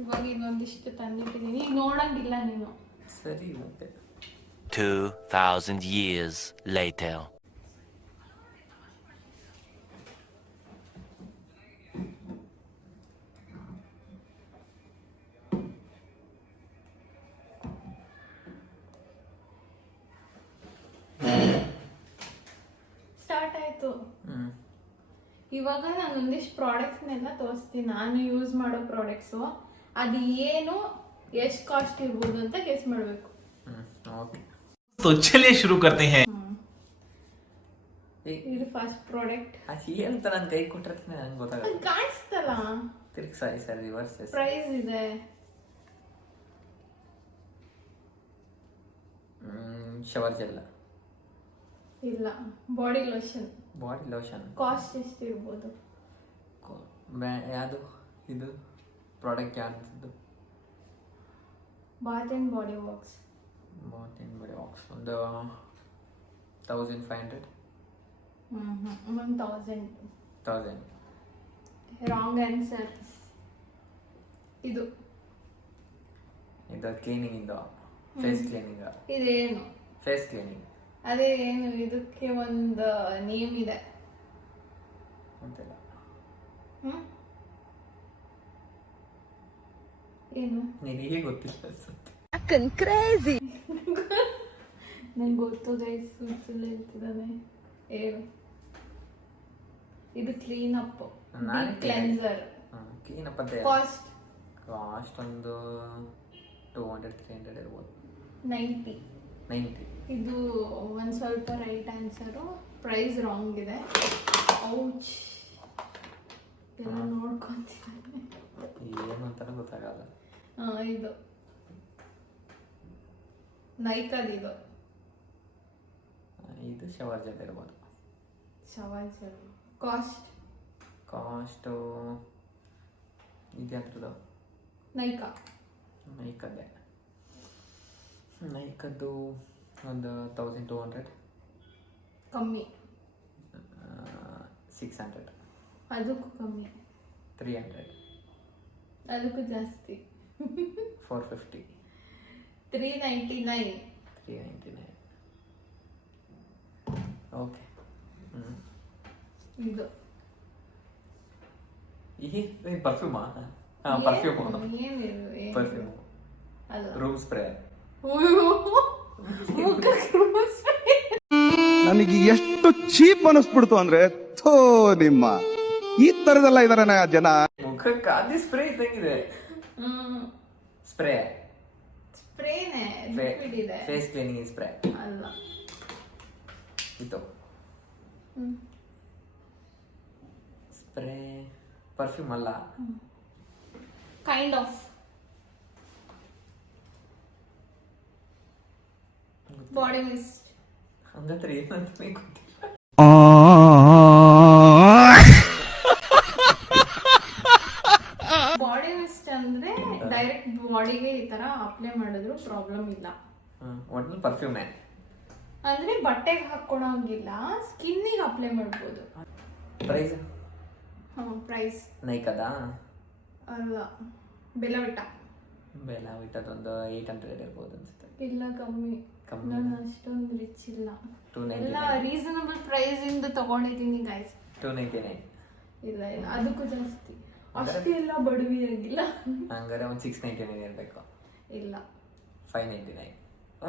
ಇವಾಗ ಇನ್ನೊಂದಿಷ್ಟು ತಂದಿಟ್ಟಿದ್ದೀನಿ, ಈಗ ನೋಡಂಗಿಲ್ಲ ನೀನು. ಸರಿ ಓಕೆ. 2000 years later. ಸ್ಟಾರ್ಟ್ ಆಯ್ತು. ಇವಾಗ ನಾನು ಒಂದಿಷ್ಟು ಪ್ರಾಡಕ್ಟ್ಸ್ನೆಲ್ಲ ತೋರಿಸ್ತೀನಿ, ನಾನು ಯೂಸ್ ಮಾಡೋ ಪ್ರಾಡಕ್ಟ್ಸು. ಅದು ಏನು ಎಷ್ಟು ಕಾಸ್ಟ್ ಇರ್ಬೋದು ಅಂತ ಗೆಸ್ ಮಾಡಬೇಕು. ಓಕೆ, तो चलिए शुरू करते हैं. ಇದು ಫಸ್ಟ್ ಪ್ರಾಡಕ್ಟ್. ಅದು ಹೇಳ್ತಾ ನನ್ನ ಕೈ ಕೊಟ್ಟಿರ್ತೀನಿ, ನಂಗೆ ಗೊತ್ತಾಗಲ್ಲ. ಕಾಣಿಸ್ತಲ್ಲ, ತಿರ್ಗಿ ಸಾರಿ ಸರ್, ರಿವರ್ಸ್. ಪ್ರೈಸ್ ಇದೆ. ಶವರ್ ಜೆಲ್ಲ ಇಲ್ಲ, body lotion. Body lotion cost ಎಷ್ಟು ಇರ್ಬೋದು? ಯಾವುದು ಇದು ಪ್ರಾಡಕ್ಟ್? ಯಾವ್ದು? Bath and Body Works. Bath and Body Works ಒಂದು 1500. 1000. Wrong answer. ಇದು ಕ್ಲೀನಿಂಗ್ ಇಂದ, ಫೇಸ್ ಕ್ಲೀನಿಂಗ್. ಇದೇನು? Face cleaning. ಅದೇ ಏನು, ಇದಕ್ಕೆ ಒಂದು ನೇಮ್ ಇದೆ ಅಂತೆಲ್ಲ. ಏನು ನಿನಗೆ ಗೊತ್ತಿಲ್ಲ ಅನ್ಸುತ್ತೆ. ಕ್ರೇಜಿ. ನಂಗೆ ಗೊತ್ತು ಗೈಸ್, ಸುಳ್ಳು ಹೇಳ್ತಿದ್ದಾನೆ. ಏನು ಇದು? Clean up cleanser. Clean up ಅಂತ. ಕಾಸ್ಟ್ ಒಂದು 200-300 ಇರ್ಬೋದು. 90. ಇದು ಒಂದು ಸ್ವಲ್ಪ ರೈಟ್ ಆನ್ಸರು. ಪ್ರೈಸ್ ರಾಂಗ್ ಇದೆ. ಔಚ್. ಎಲ್ಲ ನೋಡ್ಕೊಂತಿದ್ದಾನೆ, ಏನು ಅಂತಾನೆ ಗೊತ್ತಾಗಲ್ಲ. ಇದು ನೈಕದು. ಇದು ಶವರ್ ಜೆಲ್ ಇರ್ಬೋದು. Shower gel. ಕಾಸ್ಟು ಇದ್ಯಾತ್ರದ್ದು? ನೈಕದ್ದು ಒಂದು 1200. ಕಮ್ಮಿ. 600. ಅದಕ್ಕೂ ಕಮ್ಮಿ. 300. ಅದಕ್ಕೂ ಜಾಸ್ತಿ. 450. 399. ಓಕೆ. ಇದು ಈ ಪರ್ಫ್ಯೂಮಾ? ಪರ್ಫ್ಯೂಮ್. Room spray. ನನಗೆ ಎಷ್ಟು ಚೀಪ್ ಅನಿಸ್ಬಿಡ್ತು ಅಂದ್ರೆ, ಥೋ ನಿಮ್ಮ ಈ ತರದೆಲ್ಲ ಇದಾರೆ ಜನ. ಮುಖಕ್ಕೆ ಅದೇ ಸ್ಪ್ರೇ ಇದ್ದಂಗಿದೆ. ಸ್ಪ್ರೇನೆ, ಲಿಕ್ವಿಡ್ ಇದೆ. ಫೇಸ್ ಕ್ಲೀನಿಂಗ್ ಸ್ಪ್ರೇ ಅಲ್ಲ. ಇದು ಸ್ಪ್ರೇ ಪರ್ಫ್ಯೂಮ್ ಅಲ್ಲ. Kind of body mist. ಹಂಗಂದ್ರೆ ಏನಂತ ಗೊತ್ತಿಲ್ಲ. ಬಾಡಿ ಮಿಸ್ಟ್ ಅಂದ್ರೆ ಡೈರೆಕ್ಟ್ ಬಾಡಿಗೆ ಈ ತರ ಅಪ್ಲೈ ಮಾಡಿದ್ರು ಪ್ರಾಬ್ಲಮ್ ಇಲ್ಲ. ಒಟ್ಟು ಪರ್ಫ್ಯೂಮ್ನೇ ಅಂದ್ರೆ ಬಟ್ಟೆಗೆ ಹಾಕೊಳ್ಳೋಂಗಿಲ್ಲ, ಸ್ಕಿನ್ನಿಗೆ ಅಪ್ಲೈ ಮಾಡ್ಬೋದು. ಪ್ರೈಸ್? ಪ್ರೈಸ್ ನೈಕದಾ? ಅಲ್ಲ, ಬೆಲಾವಿಟದೊಂದು 800 ಇರ್ಬೋದು ಅನ್ಸುತ್ತೆ. ಇಲ್ಲ, ಕಮ್ಮಿ. ನಾನು ಅಷ್ಟೊಂದು ರಿಚ್ ಇಲ್ಲ. 299. ಎಲ್ಲ ರೀಸನಬಲ್ ಪ್ರೈಸ್ ಇಂದ ತಗೊಂಡಿದ್ದೀನಿ ಗೈಸ್. 299. ಇಲ್ಲ, ಅದಕ್ಕೂ ಜಾಸ್ತಿ. ಅಷ್ಟೆಲ್ಲ ಬಡವಿ ಆಗಿಲ್ಲ. ಹಂಗಾರೆ ಒಂದು 699 ಇರಬೇಕು. ಇಲ್ಲ, 599.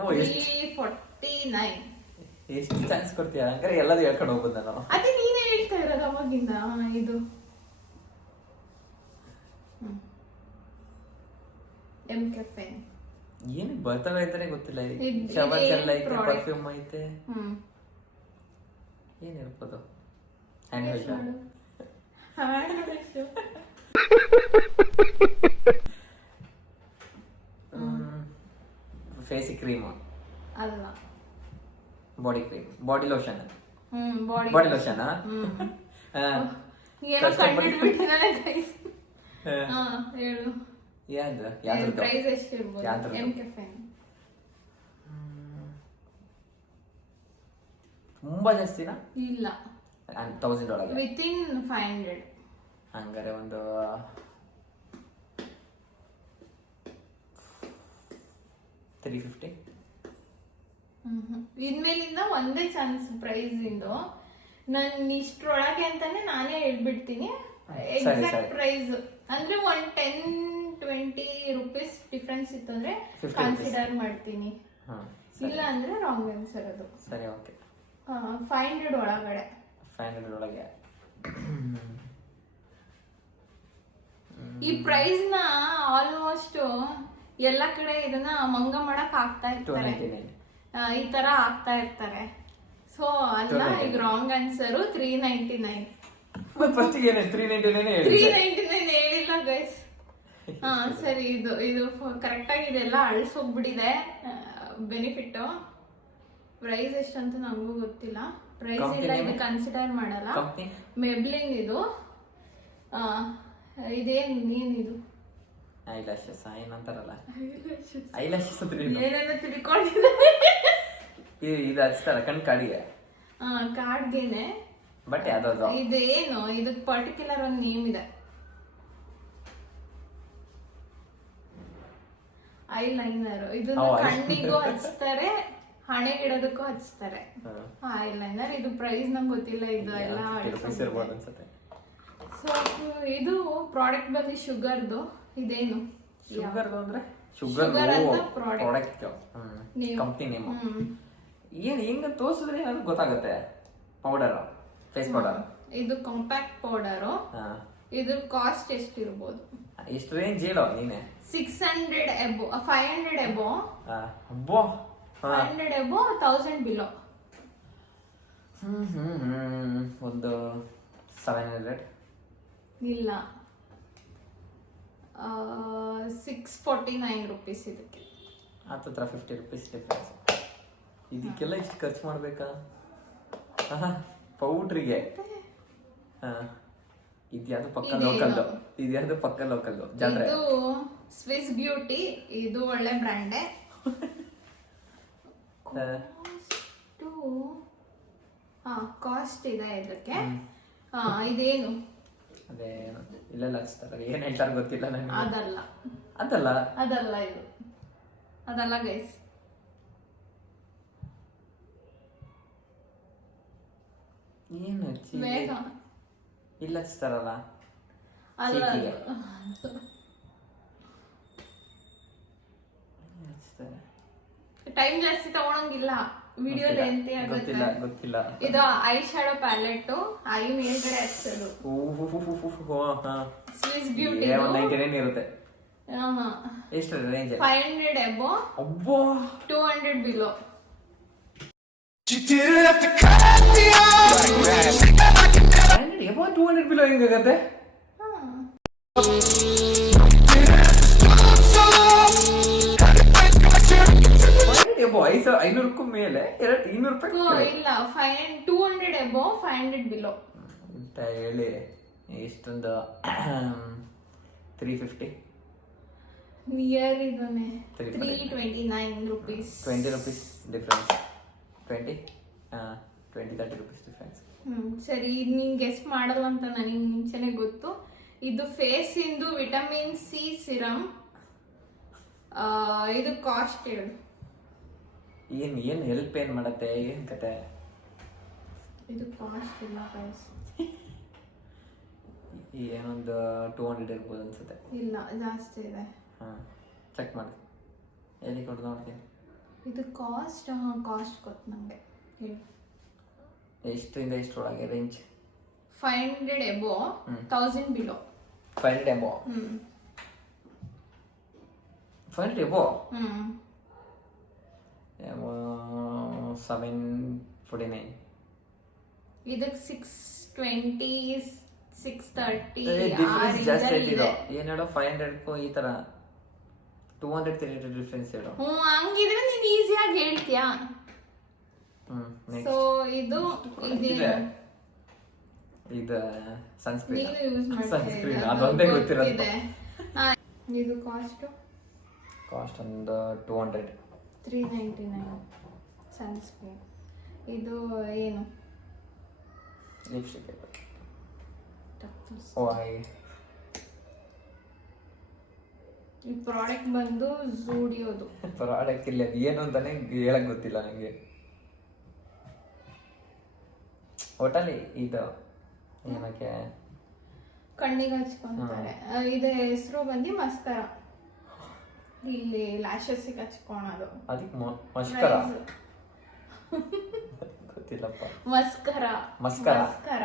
349. ಎಷ್ಟು ಚಾನ್ಸ್ ಕೊಡ್ತೀಯ? ಹಂಗಾರೆ ಎಲ್ಲದೂ ಹೇಳ್ಕೊಂಡು ಹೋಗ್ಬೋದು ನಾನು. ಅದೇ ನೀನೇ ಹೇಳ್ತಾ ಇರೋದು ಅವಾಗಿಂದ. ಇದು MCafe. ಏನು ಬರ್ತವೆ ಅಂತಾನೆ ಗೊತ್ತಿಲ್ಲ. ಶವರ್ ಜೆಲ್ ಐತೆ, ಪರ್ಫ್ಯೂಮ್ ಐತೆ, ಏನಿರ್ಬೋದು? Hand wash. ಫೇಸ್ ಕ್ರೀಮ್ ಅಲ್ಲ. Body cream, body lotion. Body lotion. ಏನೋ ಕಂಡುಹಿಡ್ಬಿಟ್ಟಿದ್ದಾನೆ ಗೈಸ್. ಹೇಳು, ಯಾವ್ದು ಪ್ರೈಸ್ ಎಷ್ಟು ಇರ್ಬೋದು? MCafe. ತುಂಬಾ ಜಾಸ್ತಿನಾ? ಇಲ್ಲ, 1000 ಒಳಗೆ. ವಿತಿನ್ 500. ಹಂಗಾರೆ ಒಂದು 350. ಇನ್ಮೇಲಿಂದ ಒಂದೇ ಚಾನ್ಸ್ ಪ್ರೈಸ್ ಇಂದು ನಾನು ಇಷ್ಟ್ರೊಳಗೆ ಅಂತಾನೆ ನಾನೇ ಹೇಳ್ಬಿಡ್ತೀನಿ ಎಕ್ಸಾಕ್ಟ್ ಪ್ರೈಸ್. ಅಂದ್ರೆ 10-20 ರೂಪೀಸ್ ಡಿಫ್ರೆನ್ಸ್ ಇತ್ತು ಅಂದ್ರೆ 50 ಕನ್ಸಿಡರ್ ಮಾಡ್ತೀನಿ, ಹಾಂ ಇಲ್ಲ ಅಂದ್ರೆ ರಾಂಗ್ ಆನ್ಸರ್ ಅದು. ಸರಿ, ಓಕೆ. 500 ಒಳಗಡೆ. 500 ಒಳಗೆ. ಈ ಪ್ರೈಸ್ ನ ಆಲ್ಮೋಸ್ಟ್ ಎಲ್ಲ ಕಡೆ ಇದನ್ನ ಮಂಗ ಮಾಡಕ್ ಆಗ್ತಾ ಇರ್ತಾರೆ, 299. ಈ ತರ ಆಗ್ತಾ ಇರ್ತಾರೆ. ಸೊ ಅಲ್ಲ, ಈಗ ರಾಂಗ್ ಆನ್ಸರ್ 399. ಫಸ್ಟಿಗೆ 399 ಹೇಳಿ. 399 ಹೇಳಿಲ್ಲ ಗೈಸ್. ಹಾ ಸರಿ, ಇದು ಕರೆಕ್ಟ್ ಆಗಿ ಇದೆಲ್ಲ ಅಳಿಸೋಗ್ಬಿಟ್ಟಿದೆ. ಬೆನಿಫಿಟ್ ಪ್ರೈಸ್ ಎಷ್ಟಂತ ನಂಗೂ ಗೊತ್ತಿಲ್ಲ. ಪ್ರೈಸ್ ಇಲ್ಲ, ಇದು ಕನ್ಸಿಡರ್ ಮಾಡಲ್ಲ. ಮೆಬ್ಲಿನ್ ಇದು. ಇದೇನಿದು ಐಲಾಶಸ್ ಏನಂತಾರಲ್ಲ, ಐಲಾಶಸ್ ಅಂದ್ರೆ ಏನೇನೋ ತಿಳ್ಕೊಂಡಿದ್ದಾರೆ. ಇದು ಹಚ್ತಾರ ಕಣ್ ಕಾಡಿಗೆ, ಕಾರ್ಡ್ಗೆನೆ. ಬಟ್ ಯಾವ್ದು ಇದೇನು, ಇದಕ್ ಪರ್ಟಿಕ್ಯುಲರ್ ಒಂದು ನೇಮ್ ಇದೆ. ಐಲೈನರ್. ಇದನ್ನ ಕಣ್ಣಿಗೂ ಹಚ್ತಾರೆ, ಹಣೆಗಿಡೋದಕ್ಕೂ ಹಚ್ತಾರೆ. ಐಲೈನರ್. ಇದು ಪ್ರೈಸ್ ನಂಗೆ ಗೊತ್ತಿಲ್ಲ, ಇದು ಎಲ್ಲ. ಸೊ ಇದು ಪ್ರಾಡಕ್ಟ್ ಬಂದು ಶುಗರ್ದು. ಇದೇನು ಶುಗರ್ ಅಂದ್ರೆ ಶುಗರ್ ಅಂತ ಪ್ರಾಡಕ್ಟ್ ಕಂಪ್ನಿ ನೇಮ್. ಏನ್ ಹೆಂಗ ತೋರಿಸಿದ್ರೆ ನನಗೆ ಗೊತ್ತಾಗುತ್ತೆ. Powder, face powder. ಇದು ಕಾಂಪ್ಯಾಕ್ಟ್ ಪೌಡರು. ಇದ್ರ ಕಾಸ್ಟ್ ಎಷ್ಟಿರ್ಬೋದು? ಎಷ್ಟು ರೇಂಜ್ ಹೇಳೋ ನೀನೆ. 600 ಎಬೋ, 500 ಎಬೋ, ಅಬ್ಬೋ 500 ಎಬೋ, 1000 ಬಿಲೋ. ಒಂದು 700. ಇಲ್ಲ, 649 ರೂಪೀಸ್ ಇದಕ್ಕೆ. ಹತ್ರ 50 ರೂಪೀಸ್ ಡಿಫ್ರೆನ್ಸ್. ಇದಕ್ಕೆಲ್ಲ ಇಷ್ಟು ಖರ್ಚು ಮಾಡ್ಬೇಕಾ ಪೌಡ್ರಿಗೆ? ಇದ್ಯಾವುದು ಪಕ್ಕ ಲೋಕಲ್ದು, ಇದ್ಯಾವುದು ಪಕ್ಕ ಲೋಕಲ್ದು. ಇದು ಸ್ವಿಸ್ ಬ್ಯೂಟಿ. ಇದು ಒಳ್ಳೆ ಬ್ರ್ಯಾಂಡೆ. ಕಾಸ್ಟ್ ಇದೆ ಇದಕ್ಕೆ. ಇದೇನು ಅದೇ ಇಲ್ಲೆಲ್ಲ ಹಚ್ತಾರ, ಏನ್ ಹೇಳ್ತಾರ ಗೊತ್ತಿಲ್ಲ ನನಗೆ. ಅದಲ್ಲ ಅದಲ್ಲ ಅದಲ್ಲ ಇದು ಅದಲ್ಲ ಗೈಸ್. ಏನು ಬೇಗ ಇಲ್ಲ ಹಚ್ತಾರಲ್ಲ, ಅಲ್ಲ ಟೈಮ್ ಜಾಸ್ತಿ ತಗೊಳಂಗಿಲ್ಲ, ವಿಡಿಯೋ ಲೆಂತಿ ಆಗುತ್ತೆ. ಗೊತ್ತಿಲ್ಲ. ಇದು ಐ ಶಾಡೋ ಪ್ಯಾಲೆಟ್, ಐ ಮೇಲ್ಗಡೆ ಹಚ್ಚೋದು. ಸ್ವಿಸ್ ಬ್ಯೂಟಿ 99 ಇರುತ್ತೆ. ಎಷ್ಟು ರೇಂಜ್? 500 ಎಬೋ, ಅಬ್ಬೋ 200 ಬಿಲೋ. ಎಬೋ 200 ಬಿಲೋ ಹೆಂಗಾಗತ್ತೆ? ಎಬೋ 500 ಮೇಲೆ 200 ರೂಪಾಯಿ ಇಲ್ಲ, 200 ಎಬೋ, 500 ಬಿಲೋ ಅಂತ ಹೇಳಿ ಎಷ್ಟೊಂದು 350 ನಿಯರ್ ಇದಾನೆ. 329 rupees. 20 rupees difference. 20-30 rupees difference. ಸರಿ, ಇದು ನೀನು ಗೆಸ್ಟ್ ಮಾಡಲ್ಲ ಅಂತ ನನಗೆ ಮುಂಚೆನೆ ಗೊತ್ತು. ಇದು ಫೇಸ್ ಇಂದು ವಿಟಮಿನ್ ಸಿ ಸಿರಮ್. ಇದು ಕಾಸ್ಟ್ ಹೇಳು. ಏನು ಹೆಲ್ಪ್ ಏನ್ ಮಾಡತ್ತೆ, ಏನ್ ಕತೆ? ಇದು ಕಾಸ್ಟ್ ಇಲ್ಲ ಪ್ರೈಸ್. ಏನೊಂದು 200 ಇರ್ಬೋದು ಅನ್ಸುತ್ತೆ. ಇಲ್ಲ, ಜಾಸ್ತಿ ಇದೆ. ಚೆಕ್ ಮಾಡಿ, ಎಲ್ಲಿ ಕೊಟ್ಟು ನೋಡ್ತೀನಿ. ಇದು ಕಾಸ್ಟ್ ಗೊತ್ತು ನನಗೆ. ಹೇಳಿ ಎಷ್ಟರಿಂದ ಎಷ್ಟರೊಳಗೆ range? 500 above, 1000 below. 500 above. 500 above 749. ಇದಕ್ಕೆ 620, 630. ಡಿಫ್ರೆನ್ಸ್ ಜಾಸ್ತಿ ಆಯ್ತಿರೋ ಏನ್ ಹೇಳೋ? 500 ಈ ತರ 200-300 ಡಿಫ್ರೆನ್ಸ್ ಹೇಳೋ. ಹಂಗಿದ್ರೆ ನೀನ್ ಈಸಿಯಾಗಿ ಹೇಳ್ತೀಯಾ? ಸೊ ಇದು ಸನ್ಸ್ಕ್ರೀನ್. ನೀವು ಯೂಸ್ ಸನ್ಸ್ಕ್ರೀನ್ ಅದೊಂದೇ ಗೊತ್ತಿರೋದು. ಇದು ಕಾಸ್ಟ್ ಒಂದು 200. 399 ಸನ್ಸ್ಕ್ರೀನ್. ಇದು ಏನು? ಲಿಪ್ಸ್ಟಿಕ್. ಈ ಪ್ರಾಡಕ್ಟ್ ಬಂದು ಝೂಡಿಯೋದು. ಪ್ರಾಡಕ್ಟ್ ಇಲ್ಲ, ಅದು ಏನು ಅಂತಾನೆ ಹೇಳಕ್ ಗೊತ್ತಿಲ್ಲ ನನಗೆ. ಒಟ್ಟಲ್ಲಿ ಇದು ಏನಕ್ಕೆ ಕಣ್ಣಿಗೆ ಹಚ್ಕೊಂತಾರೆ. ಇದು ಹೆಸರು ಬಂದು ಮಸ್ಕರ. ಇಲ್ಲಿ ಲ್ಯಾಶಸ್ಸಿಗೆ ಹಚ್ಕೊಳೋದು. ಅದಕ್ಕೆ ಮಸ್ಕರ ಗೊತ್ತಿಲ್ಲಪ್ಪ. ಮಸ್ಕರ. ಮಸ್ಕರ.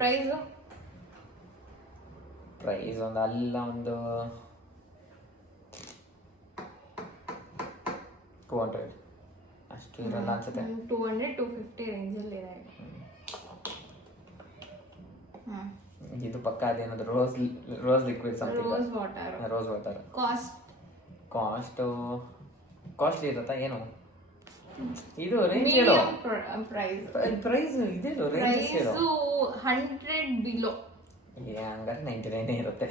ಪ್ರೈಸು ಪ್ರೈಸ್ ಒಂದು ಅಲ್ಲ ಒಂದು 200 ಅಷ್ಟು ಇರಲ್ಲ ಅನ್ಸುತ್ತೆ. 200-250 ರೇಂಜಲ್ಲಿ ಇದೆ. ಇದು ಪಕ್ಕ ಅದೇನದು rose liquid something. Rose water. Costly ಇರುತ್ತಾ ಏನು? ಇದು ರೇಂಜ್ ಹೇಳು. ಪ್ರೈಸ್ ಇದೆ ರೇಂಜ್ ಹೇಳು. 100 ಬಿಲೋ. ಹಂಗಾರೆ 99 ಇರುತ್ತೆ.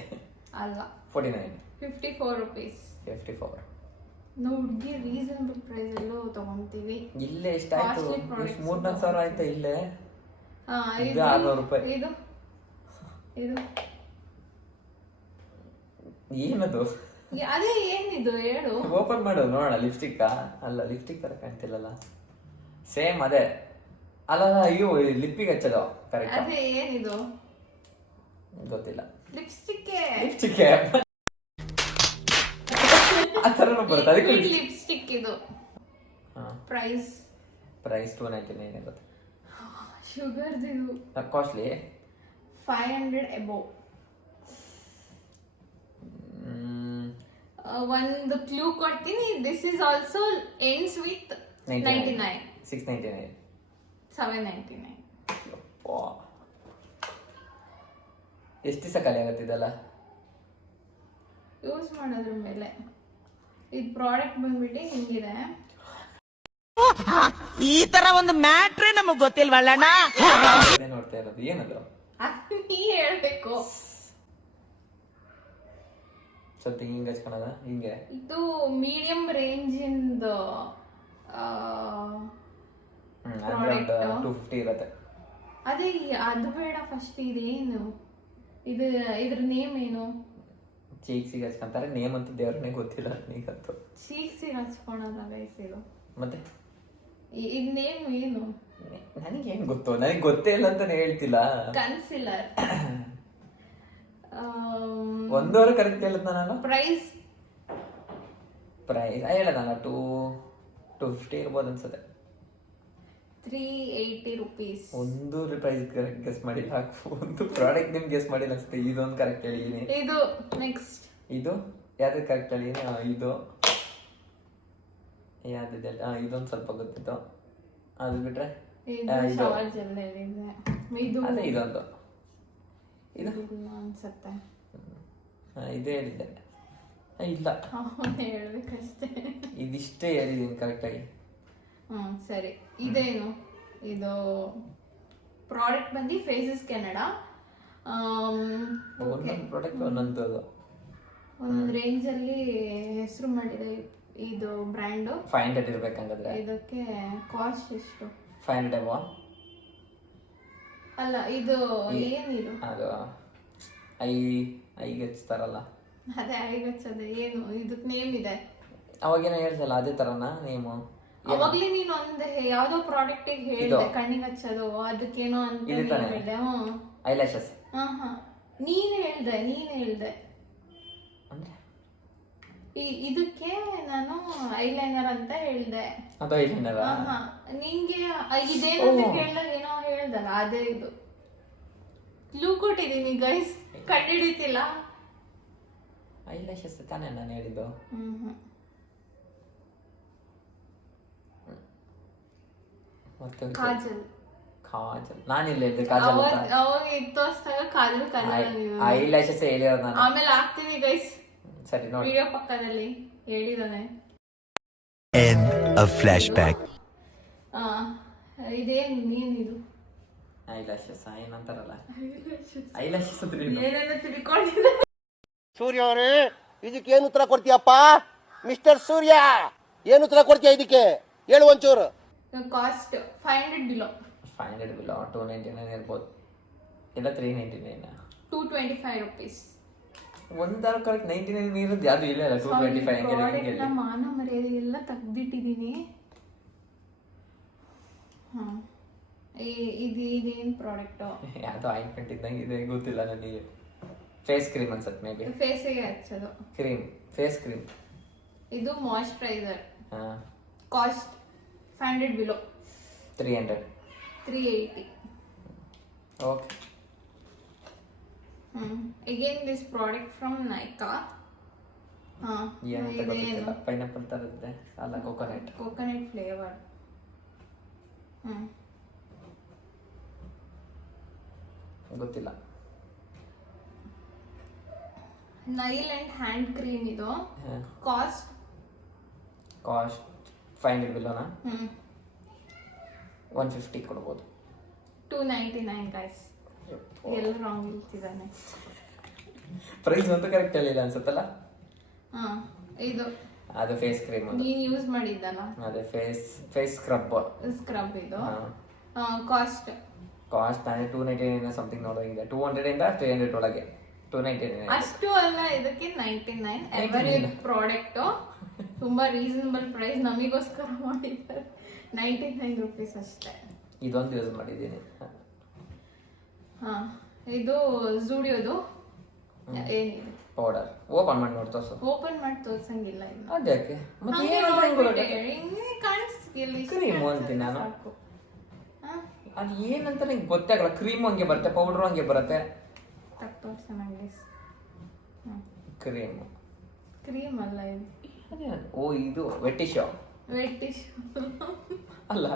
ಅಲ್ಲ 49. 54 ರುಪೀಸ್. 54. ನಾವು ಹುಡುಗಿ ರೀಸನಬಲ್ ಪ್ರೈಸ್ ಎಲ್ಲೋ ತಗೊಂತೀವಿ. ಇಲ್ಲೇ ಎಷ್ಟಾಯ್ತು? 3-4 ಸಾವಿರ ಆಯ್ತಾ ಇಲ್ಲೇ? ಇದು 600 ರೂಪಾಯಿ. ಇದು ಏನದು? ಅದೇ ಏನಿದು ಹೇಳು. ಓಪನ್ ಮಾಡು ನೋಡೋಣ. ಲಿಪ್ಸ್ಟಿಕ್ ಅಲ್ಲ, ಲಿಪ್ಸ್ಟಿಕ್ ತರ ಕಾಣ್ತಿಲ್ಲಲ್ಲ. ಸೇಮ್ ಅದೇ ಅಲ್ಲ. ಅಯ್ಯೋ ಲಿಪ್ಪಿಗೆ ಹಚ್ಚೋದು ಕರೆಕ್ಟ್. ಅದೇ ಏನಿದು? ಗೊತ್ತಿಲ್ಲ. ಲಿಪ್ಸ್ಟಿಕ್ ಆ ಥರನೂ ಬರುತ್ತೆ. ಅದಕ್ಕೆ ಲಿಪ್ಸ್ಟಿಕ್ ಇದು. ಪ್ರೈಸ್ 299 ಇರುತ್ತೆ. ಶುಗರ್ದು ಇದು ಕಾಸ್ಟ್ಲಿ. 500 above. ಒಂದು ಕ್ಲೂ ಕೊಡ್ತೀನಿ. This is also ends with 99. 699. 799. ಎಷ್ಟು ದಿವಸ ಖಾಲಿ ಆಗುತ್ತಿದಲ್ಲ ಯೂಸ್ ಮಾಡೋದ್ರ ಮೇಲೆ. ಇದು ಪ್ರಾಡಕ್ಟ್ ಬಂದ್ಬಿಟ್ಟು ಹಿಂಗಿದೆ. ಈ ತರ ಒಂದು ಮ್ಯಾಟ್ರೇ ನಮಗ್ ಗೊತ್ತಿಲ್ವಲ್ಲಣ್ಣ. ನೋಡ್ತಾ ಇರೋದು ಏನದು? ಅದು ನೀ ಹೇಳ್ಬೇಕು. ಸ್ವಲ್ಪ ಹಿಂಗೆ ಹಚ್ಕೊಳದ ಹಿಂಗೆ. ಇದು ಮೀಡಿಯಂ ರೇಂಜ್ ಇಂದ 250 ಇರುತ್ತೆ. ಅದೇ ಅದು ಬೇಡ. ಫಸ್ಟ್ ಇದೇನು ಇದು? ಇದ್ರ ನೇಮ್ ಏನು? ಚೀಕ್ಸಿಗೆ ಹಚ್ಕೊಂತಾರೆ. ನೇಮ್ ಅಂತ ದೇವ್ರನ್ನೇ ಗೊತ್ತಿಲ್ಲ ನೀಗಂತೂ. ಚೀಕ್ಸಿಗೆ ಹಚ್ಕೊಳಲ್ಲ ಗೈಸ್ ಇದು. ಮತ್ತೆ ಇದ್ ನೇಮ್ ಏನು? ನನಗೆ ಹೆಂಗ್ ಗೊತ್ತು? ನನಗೆ ಗೊತ್ತೇ ಇಲ್ಲ ಅಂತಾನೆ ಹೇಳ್ತಿಲ್ಲ. ಕನ್ಸಿಲರ್. 1 ಅವರ್ ಕರೆಕ್ಟ್ ಹೇಳದ್ ನಾನು. ಪ್ರೈಸ್ ಹೇಳದ 250 ಇರ್ಬೋದು ಅನ್ಸುತ್ತೆ. 380 ರುಪೀಸ್. ಒಂದು ಪ್ರೈಸ್ ಕರೆಕ್ಟ್ ಗೆಸ್ ಮಾಡಿಲ್ಲ. ಒಂದು ಪ್ರಾಡಕ್ಟ್ ನಿಮ್ಗೆ ಗೆಸ್ ಮಾಡಿಲ್ಲ ಅನ್ಸುತ್ತೆ. ಇದೊಂದು ಕರೆಕ್ಟ್ ಹೇಳಿದೀನಿ. ಇದು ನೆಕ್ಸ್ಟ್. ಇದು ಯಾವ್ದು ಕರೆಕ್ಟ್ ಹೇಳಿದೀನಿ? ಇದು ಯಾವ್ದಿದೆ? ಇದೊಂದು ಸ್ವಲ್ಪ ಗೊತ್ತಿತ್ತು. ಅದು ಬಿಟ್ರೆ ಶವರ್ ಜೆಲ್ ಹೇಳಿದೆ. ಇದು ಅದೇ ಇದೊಂದು. ಇದು ಅನ್ಸುತ್ತೆ. ಇದೇ ಹೇಳಿದ್ದೆ. ಇಲ್ಲ ಹೇಳ್ಬೇಕಷ್ಟೇ. ಇದಿಷ್ಟೇ ಹೇಳಿದೀನಿ ಕರೆಕ್ಟಾಗಿ. ಸರಿ. ಇದೇನು? ಇದು ಪ್ರಾಡಕ್ಟ್ ಬಂದು ಫೇಸಸ್ ಕೆನಡಾ. ಒಂದೊಂದು ಪ್ರಾಡಕ್ಟ್ ಒಂದೊಂದು ಅದು ಒಂದೊಂದು ರೇಂಜಲ್ಲಿ ಹೆಸರು ಮಾಡಿದೆ ಇದು ಬ್ರ್ಯಾಂಡು. 500 ಇರ್ಬೇಕಂಗಾದ್ರೆ. ಇದಕ್ಕೆ ಕಾಸ್ಟ್ ಎಷ್ಟು? 500 ಅಲ್ವಾ? ಅಲ್ಲ ಇದು ಏನಿದು? ಅದು ಐಗೆ ಹಚ್ತಾರಲ್ಲ. ಅದೇ ಐಗೆ ಹಚ್ಚೋದು ಏನು? ಇದಕ್ಕೆ ನೇಮ್ ಇದೆ. ಅವಾಗೇನೋ ಹೇಳ್ದಲ್ಲ ಅದೇ ತರನಾ ನೇಮು? ಅವಾಗ್ಲೇ ನೀನು ಒಂದು ಯಾವ್ದೋ ಪ್ರಾಡಕ್ಟ್ ಹೇಳಿದೆ ಕಣ್ಣಿಗೆ ಹಚ್ಚೋದು. ಅದಕ್ಕೇನೋ ಅಂತ ಹೇಳಿದೆ. ಐಲ್ಯಾಶಸ್. ನೀನ್ ಹೇಳ್ದೆ ಅಂದ್ರೆ ಇದಕ್ಕೆ ನಾನು ಐಲೈನರ್ ಅಂತ ಹೇಳ್ದೆ. ಅದು ಐಲೈನರ್. ನಿಂಗೆ ಇದೇನಂತ ಕೇಳಿದಾಗ ಏನೋ ಹೇಳ್ದಲ್ಲ ಅದೇ ಇದು. ಕ್ಲೂ ಕೊಟ್ಟಿದ್ದೀನಿ ಗೈಸ್, ಕಂಡಿಡಿತಿಲ್ಲ. ಐಲ್ಯಾಶಸ್ ತಾನೇ ನಾನು ಹೇಳಿದ್ದು. ಕಾಜಲ್. ನಾನಿಲ್ಲ ಹೇಳಿದೆ ಕಾಜಲ್ ಅಂತ. ಅವಾಗ ತೋರ್ಸ್ದಾಗ ಕಾಜಲ್ ಐಲ್ಯಾಶಸ್ ಹೇಳಿರೋದು ನಾನು. ಆಮೇಲೆ ಹಾಕ್ತೀನಿ ಗೈಸ್. ಸರಿ ನೋಡಿ ವಿಡಿಯೋ ಪಕ್ಕದಲ್ಲಿ ಹೇಳಿದಾನೆ. End of flashback. ಇದೇನಿದು? ಐಲ್ಯಾಶಸ್ ಏನಂತಾರಲ್ಲ. ಐಲ್ಯಾಶಸ್ ಏನೇನೋ ತಿಳ್ಕೊಂಡಿದ್ದೆ. ಸೂರ್ಯ ಅವರೇ, ಇದಕ್ಕೇನು ಉತ್ತರ ಕೊಡ್ತೀಯಪ್ಪ? ಮಿಸ್ಟರ್ ಸೂರ್ಯ, ಏನು ಉತ್ತರ ಕೊಡ್ತೀಯ ಇದಕ್ಕೆ? ಹೇಳು ಒಂಚೂರು. Cost 500 below. 500 ಬಿಲೋ 299 ಇರ್ಬೋದು. ಇಲ್ಲ 399. 225 ರುಪೀಸ್. ಒಂದಾರು ಕರೆಕ್ಟ್ 99 ಇರೋದು ಯಾವುದು ಇಲ್ಲ 225 ಹಂಗೆ ಪ್ರಾಡಕ್ಟ್ ನ ಮಾನ ಮರ್ಯಾದೆ ಎಲ್ಲ ತೆಗ್ದಿಟ್ಟಿದೀನಿ. ಇದೇನ್ ಪ್ರಾಡಕ್ಟ್? ಯಾವ್ದೋ ಆಯಿಂಟ್ಮೆಂಟ್ ಇದ್ದಂಗೆ ಇದೆ, ಗೊತ್ತಿಲ್ಲ ನನಗೆ. ಫೇಸ್ ಕ್ರೀಮ್ ಅನ್ಸತ್ತೆ ಮೇ ಬಿ. ಫೇಸಿಗೆ ಹಚ್ಚೋದು ಕ್ರೀಮ್, ಫೇಸ್ ಕ್ರೀಮ್. ಇದು ಮಾಯಿಶ್ಚರೈಸರ್. ಹಾ, cost 500 below 300. 380. Okay. Again this product from Nykaa. ಏನಂತ ಗೊತ್ತಿಲ್ಲ, ಪೈನಾಪಲ್ ತರದ್ದೆ ಅಲ್ಲ, ಕೋಕೋನಟ್ ಫ್ಲೇವರ್. ಗೊತ್ತಿಲ್ಲ. ನೈಲ್ ಅಂಡ್ ಹ್ಯಾಂಡ್ ಕ್ರೀಮ್ ಇದು. ಕಾಸ್ಟ್ 500 ಬಿಲೋನಾ? 150 ಕೊಡ್ಬೋದು. 299 ಗೈಸ್. ಎಲ್ಲ ರಾಂಗ್ ಇಲ್ತಿದ್ದಾನೆ. ಪ್ರೈಸ್ ಅಂತೂ ಕರೆಕ್ಟ್ ಹೇಳಿಲ್ಲ ಅನ್ಸುತ್ತಲ್ಲ. ಇದು ಅದು ಫೇಸ್ ಕ್ರೀಮ್, ನೀನ್ ಯೂಸ್ ಮಾಡಿದ್ದಲ್ಲ, ಅದೇ ಫೇಸ್ ಸ್ಕ್ರಬ್ ಇದು. ಕಾಸ್ಟ್ ನಾನೇ 299 ಸಮಥಿಂಗ್ ನೋಡೋಗಿದೆ. 200 ಇಂದ 300 ಒಳಗೆ. 299 ಅಷ್ಟು ಅಲ್ಲ, ಇದಕ್ಕೆ 99. ಎವರಿ ಪ್ರಾಡಕ್ಟ್ ತುಂಬಾ ರೀಸನಬಲ್ ಪ್ರೈಸ್ ನಮಿಗೋಸ್ಕರ ಮಾಡಿದ್ದಾರೆ. 99 ರೂಪೀಸ್ ಅಷ್ಟೇ. ಇದೊಂದು ಯೂಸ್ ಮಾಡಿದ್ದೀನಿ. ಇದು ಜೂಡಿಯೋದು ಏನಿದೆ ಪೌಡರ್. ಓಪನ್ ಮಾಡಿ ನೋಡಿ ತೋರ್ಸು. ಓಪನ್ ಮಾಡಿ ತೋರ್ಸಂಗಿಲ್ಲ ಇದು. ಅದ್ಯಾಕೆ? ಮತ್ತೆ ಏನಂತ ಹೆಂಗ್ ಗೊತ್ತಾಗುತ್ತೆ? ಕಾಣಿಸ್ತಿಲ್ಲ. ಕ್ರೀಮ್ ಅಂತೀನಿ ನಾನು. ಅದು ಏನಂತ ನಂಗೆ ಗೊತ್ತಾಗಲ್ಲ. ಕ್ರೀಮ್ ಹಂಗೆ ಬರುತ್ತೆ, ಪೌಡರ್ ಹಂಗೆ ಬರುತ್ತೆ. ತೋರ್ಸ ನಂಗೆ. ಕ್ರೀಮ್ ಅಲ್ಲ ಇದು. ಓ, ಇದು ವೆಟ್ಟಿಶೋ ಅಲ್ಲ,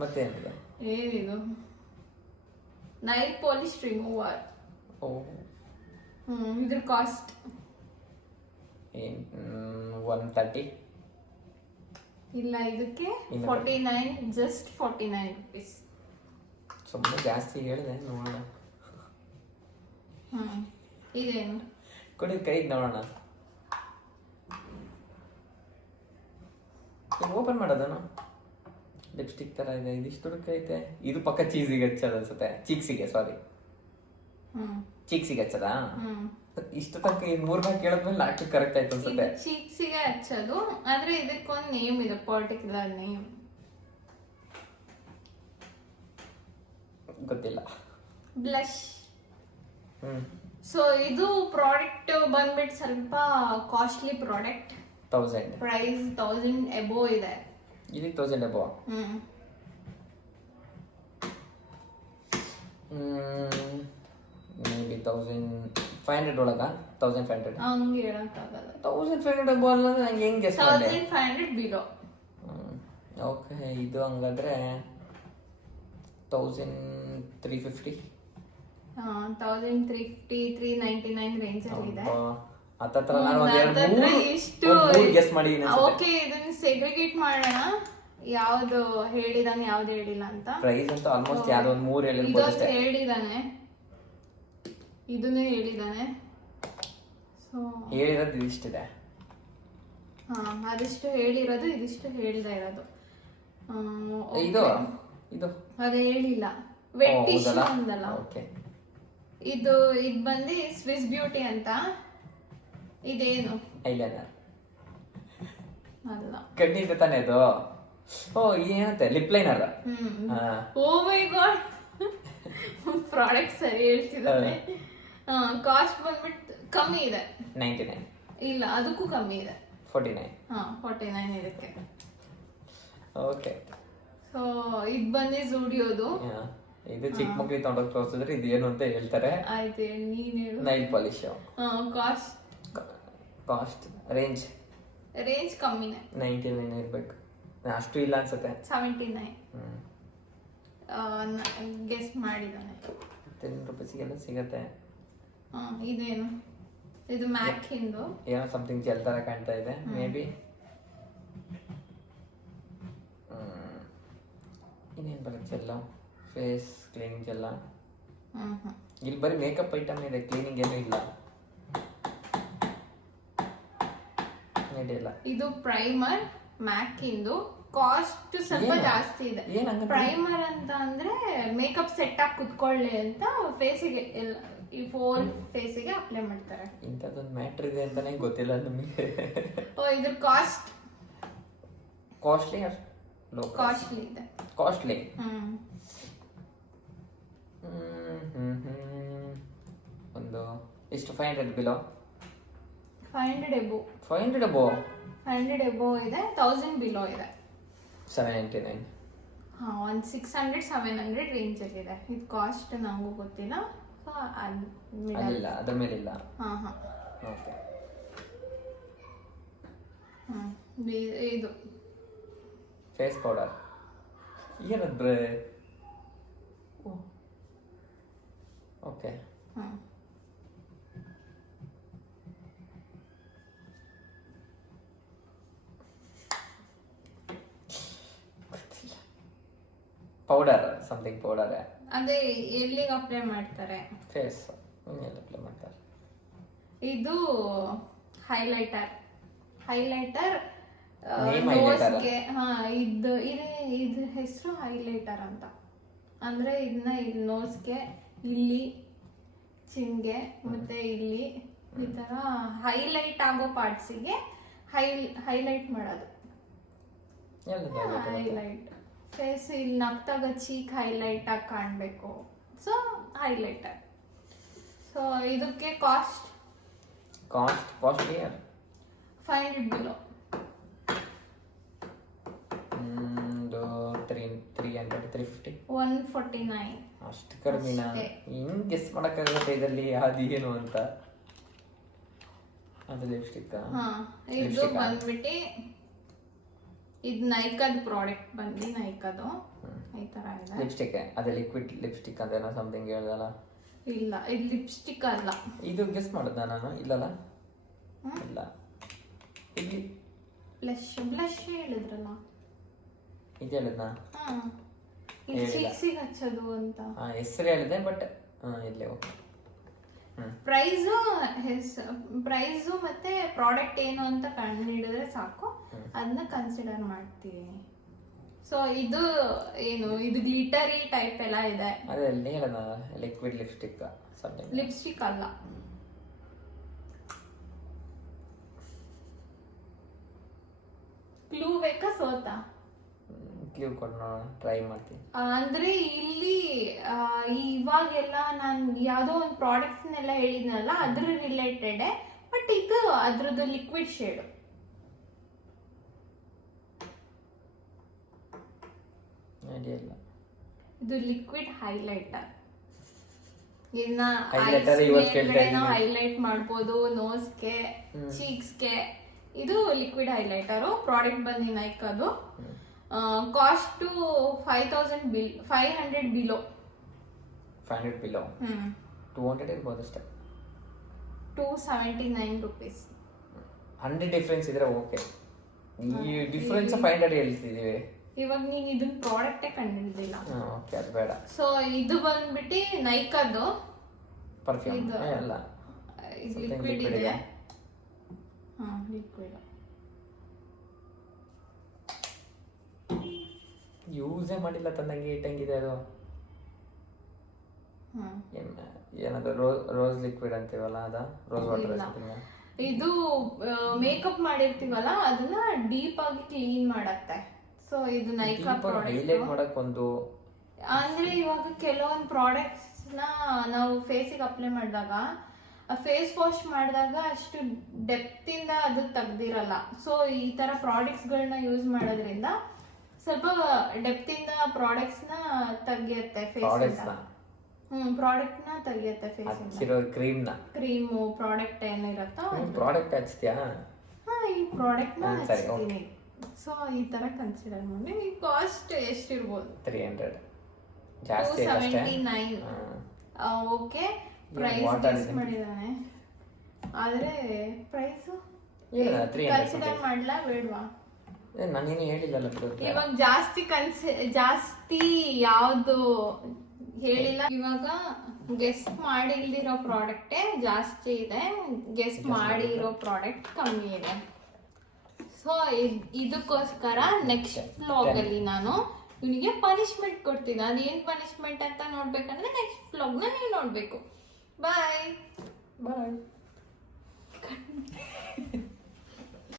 ಮತ್ತೇನಿದೆ? ಏನಿದು? Nail polish remover. ಓ, ಇದ್ರ ಕಾಸ್ಟ್ 130. ಇಲ್ಲ, ಇದಕ್ಕೆ 49, ಜಸ್ಟ್ 49 ರೂಪೀಸ್. ಸುಮ್ಮನೆ ಜಾಸ್ತಿ ಹೇಳಿದೆ, ನೋಡೋಣ. ಇದೇನು? ಕೊಡಿ ಕೈಗೆ ನೋಡೋಣ. ಓಪನ್ ಮಾಡೋದನು? ಲಿಪ್ಸ್ಟಿಕ್ ತರ ಇದೆ. ಇದಿಷ್ಟು ಐತೆ. ಇದು ಪಕ್ಕ ಚೀಸಿಗೆ ಹಚ್ಚೋದು ಅನ್ಸುತ್ತೆ. ಚೀಕ್ಸಿಗೆ ಹಚ್ಚದ. ಇಷ್ಟು ತನಕ 3-4 ಕೇಳಿದ್ಮೇಲೆ ನಾಲ್ಕು ಕರೆಕ್ಟ್ ಆಯ್ತು ಅನ್ಸುತ್ತೆ. ಚೀಕ್ಸಿಗೆ ಹಚ್ಚೋದು, ಆದ್ರೆ ಇದಕ್ಕೊಂದು ನೇಮ್ ಇದೆ, ಪರ್ಟಿಕ್ಯುಲರ್ ನೇಮ್ ಗೊತ್ತಿಲ್ಲ. ಬ್ಲಶ್. ಸೊ ಇದು ಪ್ರಾಡಕ್ಟ್ ಬಂದ್ಬಿಟ್ಟು ಸ್ವಲ್ಪ ಕಾಸ್ಟ್ಲಿ ಪ್ರಾಡಕ್ಟ್. 1000 ಪ್ರೈಸ್ 1000 ಎಬೋ ಇದೆ. ಇಲ್ಲಿ 1000 ಎಬೋ. ಮೇಬಿ 1500 ಒಳಗ. 1500 ಹಂಗೆ ಹೇಳಕ್ಕಾಗಲ್ಲ. 1500 ಎಬೋ ಅಲ್ಲ, ನಂಗೆ ಹೆಂಗೆ ಗೆಸ್ ಮಾಡಲಿ? 1500 ಬಿಲೋ. ಓಕೆ, ಇದು ಹಂಗಾದ್ರೆ 1350. 1350, 399 ರೇಂಜ್ ಅಲ್ಲಿ ಇದೆ. ಹತ್ರ ನಾನು ಮೂರು ಗೆಸ್ ಮಾಡಿದ್ದೀನಿ. ಓಕೆ, ಇದನ್ನ ಸೆಗ್ರಿಗೇಟ್ ಮಾಡೋಣ, ಯಾವ್ದು ಹೇಳಿದಾನೆ ಯಾವ್ದು ಹೇಳಿಲ್ಲ ಅಂತ. ಪ್ರೈಸ್ ಅಂತ ಆಲ್ಮೋಸ್ಟ್ ಯಾವ್ದೋ ಒಂದು 3 ಹೇಳಿರ್ಬೋದು ಇದೊಂದು ಅಷ್ಟೇ. ಹೇಳಿದಾನೆ, ಇದನ್ನೇ ಹೇಳಿದಾನೆ. ಸೊ ಹೇಳಿರೋದು ಇದಿಷ್ಟಿದೆ. ಅದಿಷ್ಟು ಹೇಳಿರೋದು, ಇದಿಷ್ಟು ಹೇಳ್ದ ಇರೋದು. ಇದು ಅದೇ ಹೇಳಿಲ್ಲ. ವೆಟ್ಟಿಶ್ ಅಂದಲ್ಲ. ಓಕೆ, ಇದು ಬಂದು ಸ್ವಿಸ್ ಬ್ಯೂಟಿ ಅಂತ. ಇದೇನು? ಐಲೈನರ್ ಅಲ್ಲ. ಕಣ್ಣಿಂದ ತಾನೇ ಇದು. ಓ, ಏನಂತೆ? Lip liner. Oh my God, product ಸರಿ ಹೇಳ್ತಿದ್ದಾರೆ. ಕಾಸ್ಟ್ ಬಂದ್ಬಿಟ್ಟು ಕಮ್ಮಿ ಇದೆ. 99. ಇಲ್ಲ, ಅದಕ್ಕೂ ಕಮ್ಮಿ ಇದೆ. 49. 49 ಇದಕ್ಕೆ. ಓಕೆ, ಸೊ ಇದು ಬಂದು ಜೂಡಿಯೋದು. ಇದು ಚಿಕ್ಕ ಮಕ್ಳಿಗೆ ತಗೊಂಡೋಗಿ ತೋರಿಸಿದ್ರೆ ಇದು ಏನು ಅಂತ ಹೇಳ್ತಾರೆ. ಆಯ್ತು, ನೀನ್ ಹೇಳು. Nail polish. ಕಾಸ್ಟ್ ರೇಂಜ್ ಕಮ್ಮಿನೇ. 99 ಇರ್ಬೇಕು, ಅಷ್ಟು ಇಲ್ಲ ಅನ್ಸುತ್ತೆ. 79 ಗೆಸ್ ಮಾಡಿದಾನೆ. 10 ರೂಪೀಸಿಗೆಲ್ಲ ಸಿಗತ್ತೆ. ಇದೇನು? ಇದು ಮ್ಯಾಕ್ ಹಿಂದು ಏನೋ ಸಮಥಿಂಗ್ ಜೆಲ್ ತರ ಕಾಣ್ತಾ ಇದೆ. ಮೇ ಬಿ ಇನ್ನೇನು ಬರುತ್ತೆ? ಜೆಲ್ಲ, ಫೇಸ್ ಕ್ಲೀನಿಂಗ್ ಜೆಲ್ಲ. ಇಲ್ಲಿ ಬರೀ ಮೇಕಪ್ ಐಟಮ್ ಇದೆ, ಕ್ಲೀನಿಂಗ್ ಏನೂ ಇಲ್ಲ. ಇದು ಪ್ರೈಮರ್ ಮ್ಯಾಕ್ ಇಂದು ಕಾಸ್ಟ್ ಸ್ವಲ್ಪ ಏನು? ಜಾಸ್ತಿ ಇದೆ. ಏನ್ ಹಂಗಂದ್ರೆ? ಪ್ರೈಮರ್ ಅಂತ ಅಂದ್ರೆ ಮೇಕಪ್ ಸೆಟ್ ಆಗಿ ಕುತ್ಕೊಳ್ಳಿ ಅಂತ ಫೇಸಿಗೆ ಎಲ್ಲ ಈ ಫೋಲ್ ಫೇಸಿಗೆ ಅಪ್ಲೈ ಮಾಡ್ತಾರೆ. ಇಂಥದ್ದೊಂದು ಮ್ಯಾಟ್ರ್ ಇದೆ ಅಂತಾನೆ ಗೊತ್ತಿಲ್ಲ ನಮಗೆ. ಓ ಇದ್ರ ಕಾಸ್ಟ್ ಕಾಸ್ಟ್ಲಿ ಲೋ ಕಾಸ್ಟ್ಲಿ ಇದೆ. ಕಾಸ್ಟ್ಲಿ. ಒಂದು ಎಷ್ಟು 500 ಬಿಲೋ 500 ಎಬೋ 500 ಅಬೋ 500 ಎಬೋ ಇದೆ. 1000 ಬಿಲೋ ಇದೆ. 799. ಹಾ ಒಂದು 600-700 ರೇಂಜ್ ಅಲ್ಲಿ ಇದೆ. ಇದು ಕಾಸ್ಟ್ ನಂಗೂ ಗೊತ್ತಿಲ್ಲ. ಸೊ ಅಲ್ಲಿಲ್ಲ, ಅದ್ರ ಮೇಲಿಲ್ಲ. ಹಾ ಓಕೆ. ಇದು ಫೇಸ್ ಪೌಡರ್ ಏನಂದ್ರೆ ಓಕೆ. Powder something powder. ಅದೇ ಎಲ್ಲಿಗೆ ಅಪ್ಲೈ ಮಾಡ್ತಾರೆ? ಫೇಸ್ ಎಲ್ಲಿ ಅಪ್ಲೈ ಮಾಡ್ತಾರೆ? ಇದು ಹೈಲೈಟರ್ Name highlighter? ನೋಸ್ಗೆ. ಹಾ ಇದು ಹೆಸರು ಹೈಲೈಟರ್ ಅಂತ. ಅಂದ್ರೆ ಇದನ್ನ ಇಲ್ಲಿ ನೋಸ್ಗೆ, ಇಲ್ಲಿ ಚಿನ್ಗೆ ಮತ್ತೆ ಇಲ್ಲಿ ಈ ತರ ಹೈಲೈಟ್ ಆಗೋ ಪಾರ್ಟ್ಸಿಗೆ ಹೈಲೈಟ್ ಮಾಡೋದು. ಹೈಲೈಟ್ ಫೇಸ್ ಇಲ್ಲಿ ನಗ್ತಾಗ ಚೀಕ್ ಹೈಲೈಟ್ ಆಗಿ ಕಾಣಬೇಕು. So highlighter. ಸೊ ಇದಕ್ಕೆ ಕಾಸ್ಟ್ಲಿ 500 ಬಿಲೋ. 300-350 149. ಅಷ್ಟು ಕಡಿಮೆನ? ಹಿಂಗ್ ಗೆಸ್ ಮಾಡಕ್ಕಾಗುತ್ತೆ ಇದರಲ್ಲಿ ಅದು ಏನು ಅಂತ. ಅದು ಲಿಪ್ಸ್ಟಿಕ್. ಹಾ ಇದು ಬಂದ್ಬಿಟ್ಟು ಇದು ನೈಕಾದ ಪ್ರಾಡಕ್ಟ್ ಬಂದು ನೈಕಾದು ಈ ತರ ಇದೆ. ಲಿಪ್ಸ್ಟಿಕ್ ಅದೇ ಲಿಕ್ವಿಡ್ ಲಿಪ್ಸ್ಟಿಕ್ ಅದೇನೋ ಸಮಥಿಂಗ್ ಹೇಳ್ದಲ್ಲ. ಇಲ್ಲ ಇದು ಲಿಪ್ಸ್ಟಿಕ್ ಅಲ್ಲ. ಇದು ಗೆಸ್ ಮಾಡಿದ್ನ ನಾನು? ಇಲ್ಲಲ್ಲ, ಇಲ್ಲ. ಇಲ್ಲಿ ಬ್ಲಶ್ ಹೇಳಿದ್ರಲ್ಲ. ಇದು ಹೇಳಿದ್ನಾ? ಹಾ ಇಲ್ಲಿ ಚೀಕ್ಸಿಗೆ ಹಚ್ಚೋದು ಅಂತ. ಹೆಸರು ಹೇಳಿದೆ ಬಟ್ ಇಲ್ಲೇ ಓಕೆ. ಪ್ರೈಸು ಮತ್ತೆ ಪ್ರಾಡಕ್ಟ್ ಏನು ಅಂತ ಕಂಡು ಹಿಡಿದ್ರೆ ಸಾಕು, ಅದನ್ನ ಕನ್ಸಿಡರ್ ಮಾಡ್ತೀವಿ. ಸೊ ಇದು ಏನು, ಇದು ಗ್ಲಿಟರಿ ಟೈಪ್ ಎಲ್ಲ ಇದೆ. ಅದೇ ಹೇಳೋಣ, ಲಿಕ್ವಿಡ್ ಲಿಪ್ಸ್ಟಿಕ್ ಸಮಥಿಂಗ್. ಲಿಪ್ಸ್ಟಿಕ್ ಅಲ್ಲ. ಕ್ಲೂ ಬೇಕಾ? ಸೋತಾ ಕ್ಲೂ ಕೊಟ್ಟು ಟ್ರೈ ಮಾಡ್ತೀನಿ. ಅಂದ್ರೆ ಇಲ್ಲಿ ಇವಾಗೆಲ್ಲ ನಾನು ಯಾವ್ದೋ ಒಂದು ಪ್ರಾಡಕ್ಟ್ಸ್ನೆಲ್ಲ ಹೇಳಿದ್ನಲ್ಲ ಅದ್ರ ರಿಲೇಟೆಡ್, ಬಟ್ ಇದು ಅದ್ರದ್ದು ಲಿಕ್ವಿಡ್ ಶೇಡ್. ಐಡಿಯಾ ಇಲ್ಲ. ಇದು ಲಿಕ್ವಿಡ್ ಹೈಲೈಟರ್. ಇದನ್ನ Highlighter ಇವತ್ತು ಕೇಳ್ತಾ ಇದ್ದೀನಿ. ಹೈಲೈಟ್ ಮಾಡ್ಬೋದು, ನೋಸ್ಗೆ, ಚೀಕ್ಸ್ಗೆ. ಇದು ಲಿಕ್ವಿಡ್ ಹೈಲೈಟರು. ಪ್ರಾಡಕ್ಟ್ ಬಂದು ನೈಕಾದು. Cost 500 below. 500 ಬಿಲೋ. 200 ಇರ್ಬೋದು ಅಷ್ಟೇ. 279 rupees. 100 ಡಿಫ್ರೆನ್ಸ್ ಇದ್ರೆ ಓಕೆ. ಈ ಡಿಫ್ರೆನ್ಸ್ 500 ಹೇಳ್ತಿದೀವಿ. ಇವಾಗ ನೀನ್ ಇದನ್ನ ಪ್ರಾಡಕ್ಟೇ ಕಂಡಿದ್ದಿಲ್ಲ. ಓಕೆ, ಅದು ಬೇಡ. ಸೊ ಇದು ಬಂದ್ಬಿಟ್ಟು ನೈಕಾದು ಪರ್ಫ್ಯೂಮ್ ಅಲ್ಲ, ಲಿಕ್ವಿಡ್ ಇದೆ. ಹಾ ಲಿಕ್ವಿಡ್ ಯೂಸೇ ಮಾಡಿಲ್ಲ ತಂದಂಗೆ ಇಟ್ಟಂಗಿದೆ ಅದು. ಏನದು ರೋಸ್ ಲಿಕ್ವಿಡ್ ಅಂತೀವಲ್ಲ, ಅದ ರೋಸ್ ವಾಟರ್. ಇದು ಮೇಕಪ್ ಮಾಡಿರ್ತೀವಲ್ಲ ಅದನ್ನ ಡೀಪ್ ಆಗಿ ಕ್ಲೀನ್ ಮಾಡತ್ತೆ. ಸೊ ಇದು ನೈಕಾ ಹೈಲೈಟ್ ಮಾಡಕ್ ಒಂದು. ಅಂದ್ರೆ ಇವಾಗ ಕೆಲವೊಂದು ಪ್ರಾಡಕ್ಟ್ಸ್ ನ ನಾವು ಫೇಸಿಗೆ ಅಪ್ಲೈ ಮಾಡಿದಾಗ, ಫೇಸ್ ವಾಶ್ ಮಾಡಿದಾಗ ಅಷ್ಟು ಡೆಪ್ತ್ ಇಂದ ಅದು ತೆಗ್ದಿರಲ್ಲ. ಸೊ ಈ ತರ ಪ್ರಾಡಕ್ಟ್ಸ್ ಗಳನ್ನ ಯೂಸ್ ಮಾಡೋದ್ರಿಂದ ಸ್ವಲ್ಪ ಡೆಪ್ತ್ ಇಂದ ಪ್ರಾಡಕ್ಟ್ಸ್ ನ ತೆಗಿಯುತ್ತೆ ಫೇಸ್. ಪ್ರಾಡಕ್ಟ್ ನ ತೆಗಿಯುತ್ತೆ ಫೇಸ್. ಕ್ರೀಮು ಪ್ರಾಡಕ್ಟ್ ಏನಿರುತ್ತೋ ಪ್ರಾಡಕ್ಟ್ ಹಚ್ತೀಯಾ? ಹಾ ಈ ಪ್ರಾಡಕ್ಟ್ ನ ಹಚ್ತೀನಿ. ಸೊ ಈ ತರ ಕನ್ಸಿಡರ್ ಮಾಡಿ. ಈ ಕಾಸ್ಟ್ ಎಷ್ಟಿರ್ಬೋದು? 300 ಜಾಸ್ತಿ. 279. ಓಕೆ, ಪ್ರೈಸ್ ಗೆಸ್ ಮಾಡಿದಾನೆ. ಆದ್ರೆ ಪ್ರೈಸ್ ಕನ್ಸಿಡರ್ ಮಾಡ್ಲಾ ಬೇಡವಾ? ನಾನೇನು ಹೇಳಿಲ್ಲಲ್ಲ. ಇವಾಗ ಜಾಸ್ತಿ ಯಾವ್ದು ಹೇಳಿಲ್ಲ. ಇವಾಗ ಗೆಸ್ ಮಾಡಿಲ್ದಿರೋ ಪ್ರಾಡಕ್ಟೇ ಜಾಸ್ತಿ ಇದೆ, ಗೆಸ್ ಮಾಡಿರೋ ಪ್ರಾಡಕ್ಟ್ ಕಮ್ಮಿ ಇದೆ. ಸೊ ಇದಕ್ಕೋಸ್ಕರ ನೆಕ್ಸ್ಟ್ ವ್ಲಾಗಲ್ಲಿ ನಾನು ಇವನಿಗೆ ಪನಿಷ್ಮೆಂಟ್ ಕೊಡ್ತೀನಿ. ಅದೇನು ಪನಿಷ್ಮೆಂಟ್ ಅಂತ ನೋಡ್ಬೇಕಂದ್ರೆ ನೆಕ್ಸ್ಟ್ ವ್ಲಾಗ್ನ ನೀವು ನೋಡಬೇಕು. ಬಾಯ್.